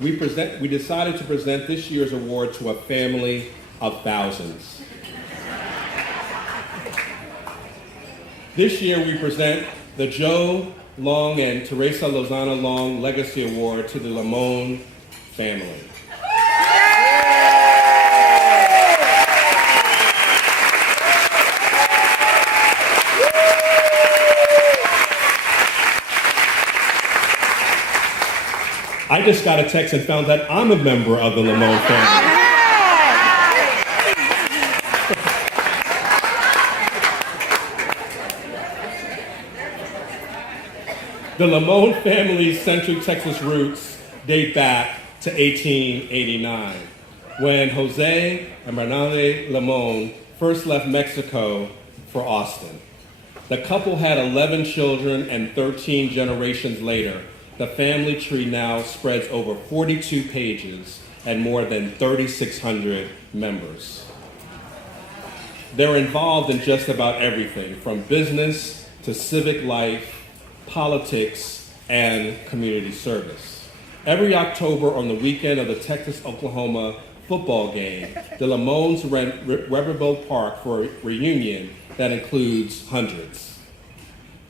we decided to present this year's award to a family of thousands. This year we present the Joe Long and Teresa Lozano Long Legacy Award to the Limon family. I just got a text and found that I'm a member of the Limon family. The Limon family's Central Texas roots date back to 1889, when Jose and Bernardo Limon first left Mexico for Austin. The couple had 11 children, and 13 generations later, the family tree now spreads over 42 pages and more than 3,600 members. They're involved in just about everything, from business to civic life, politics, and community service. Every October on the weekend of the Texas-Oklahoma football game, the Limons rent Weberville Park for a reunion that includes hundreds.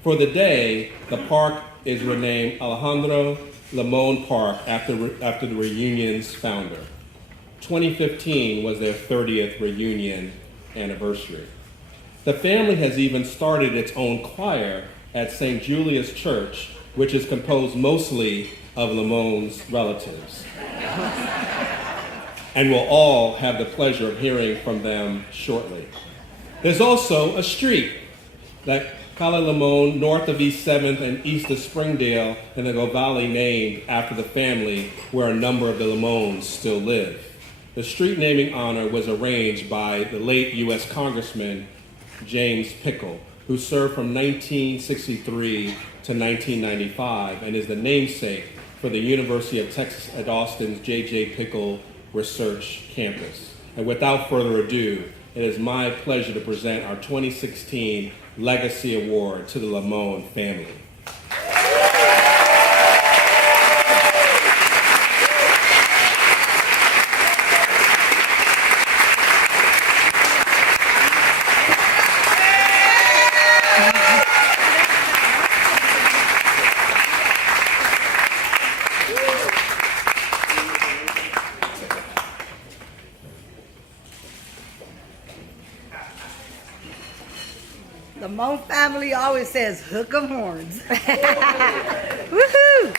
For the day, the park is renamed Alejandro Limon Park after the reunion's founder. 2015 was their 30th reunion anniversary. The family has even started its own choir at St. Julia's Church, which is composed mostly of Limon's relatives. And we'll all have the pleasure of hearing from them shortly. There's also a street that Calle Limon, north of East 7th and east of Springdale in the Go Valley, named after the family where a number of the Limons still live. The street naming honor was arranged by the late U.S. Congressman James Pickle, who served from 1963 to 1995 and is the namesake for the University of Texas at Austin's J.J. Pickle Research Campus. And without further ado, it is my pleasure to present our 2016 Legacy Award to the Limon family. The Limon family always says, hook 'em horns. Woohoo!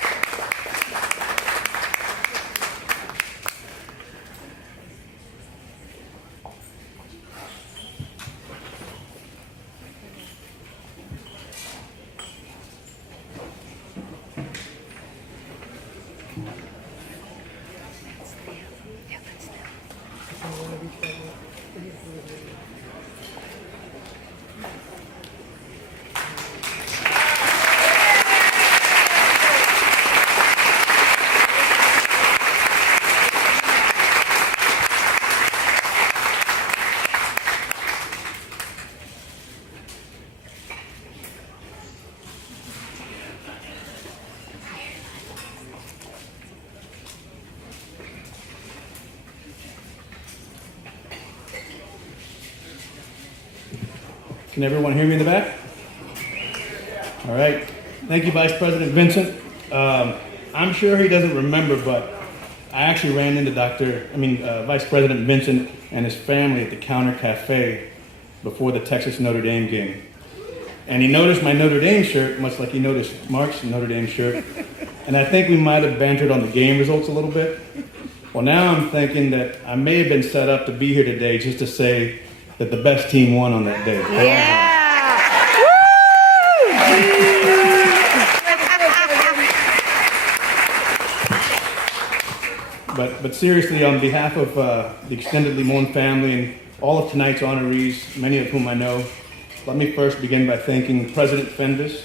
Can everyone hear me in the back? All right. Thank you, Vice President Vincent. I'm sure he doesn't remember, but I actually ran into Vice President Vincent and his family at the Counter Cafe before the Texas Notre Dame game. And he noticed my Notre Dame shirt, much like he noticed Mark's Notre Dame shirt. And I think we might have bantered on the game results a little bit. Well, now I'm thinking that I may have been set up to be here today just to say that the best team won on that day. Yeah! But seriously, on behalf of the extended Limon family and all of tonight's honorees, many of whom I know, let me first begin by thanking President Fendis,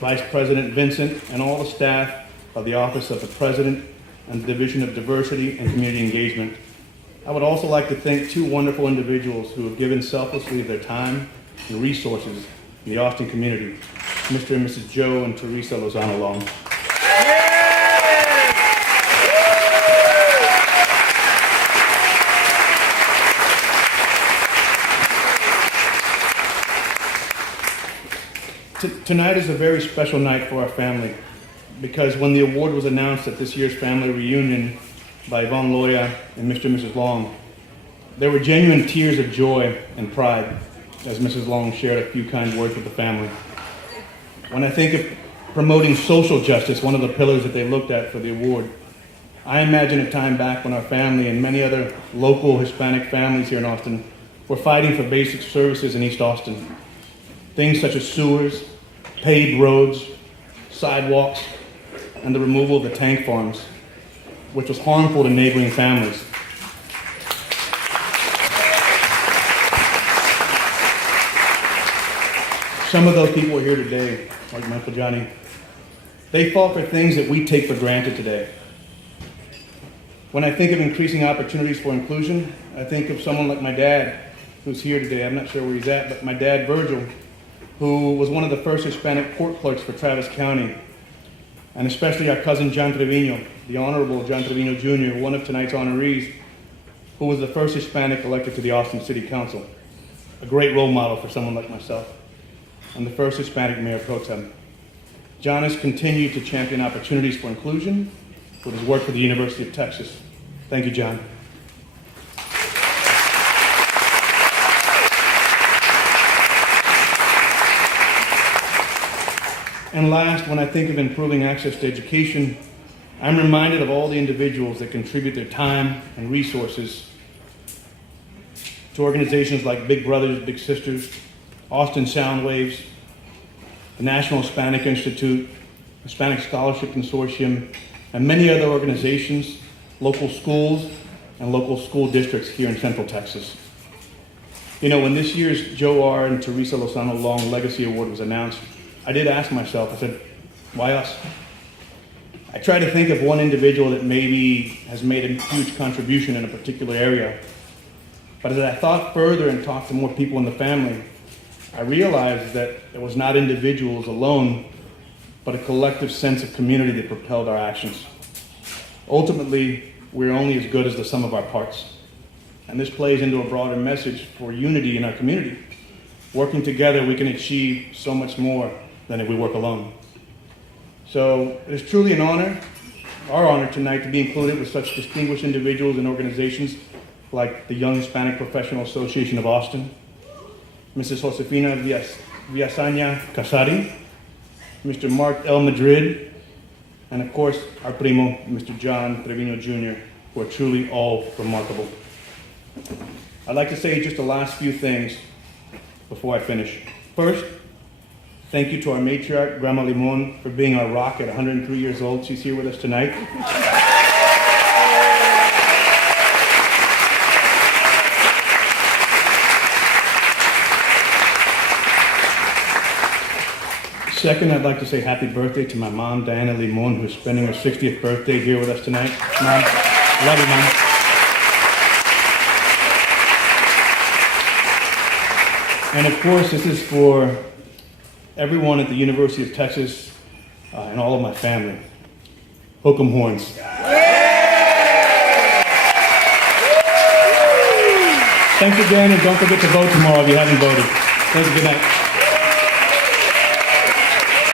Vice President Vincent, and all the staff of the Office of the President and the Division of Diversity and Community Engagement. I would also like to thank two wonderful individuals who have given selflessly their time and resources in the Austin community, Mr. and Mrs. Joe and Teresa Lozano Long. Tonight is a very special night for our family because when the award was announced at this year's family reunion by Yvonne Loya and Mr. and Mrs. Long, there were genuine tears of joy and pride as Mrs. Long shared a few kind words with the family. When I think of promoting social justice, one of the pillars that they looked at for the award, I imagine a time back when our family and many other local Hispanic families here in Austin were fighting for basic services in East Austin. Things such as sewers, paved roads, sidewalks, and the removal of the tank farms, which was harmful to neighboring families. Some of those people are here today, like Michael Johnny. They fought for things that we take for granted today. When I think of increasing opportunities for inclusion, I think of someone like my dad, who's here today. I'm not sure where he's at, but my dad, Virgil, who was one of the first Hispanic court clerks for Travis County, and especially our cousin John Trevino, the Honorable John Trevino Jr., one of tonight's honorees, who was the first Hispanic elected to the Austin City Council. A great role model for someone like myself, and the first Hispanic mayor pro tem. John has continued to champion opportunities for inclusion with his work for the University of Texas. Thank you, John. And last, when I think of improving access to education, I'm reminded of all the individuals that contribute their time and resources to organizations like Big Brothers, Big Sisters, Austin Sound Waves, the National Hispanic Institute, Hispanic Scholarship Consortium, and many other organizations, local schools, and local school districts here in Central Texas. You know, when this year's Joe R. and Teresa Lozano Long Legacy Award was announced, I did ask myself, I said, why us? I tried to think of one individual that maybe has made a huge contribution in a particular area. But as I thought further and talked to more people in the family, I realized that it was not individuals alone, but a collective sense of community that propelled our actions. Ultimately, we're only as good as the sum of our parts. And this plays into a broader message for unity in our community. Working together, we can achieve so much more than if we work alone. So it is truly an honor, our honor tonight, to be included with such distinguished individuals and organizations like the Young Hispanic Professional Association of Austin, Mrs. Josefina Villasaña Casari, Mr. Mark L. Madrid, and of course, our primo, Mr. John Trevino Jr., who are truly all remarkable. I'd like to say just the last few things before I finish. First, thank you to our matriarch, Grandma Limon, for being our rock at 103 years old. She's here with us tonight. Second, I'd like to say happy birthday to my mom, Diana Limon, who's spending her 60th birthday here with us tonight. Mom, love you, Mom. And of course, this is for everyone at the University of Texas and all of my family. Hook 'em horns. Thanks again, and don't forget to vote tomorrow if you haven't voted. Thank you, good night.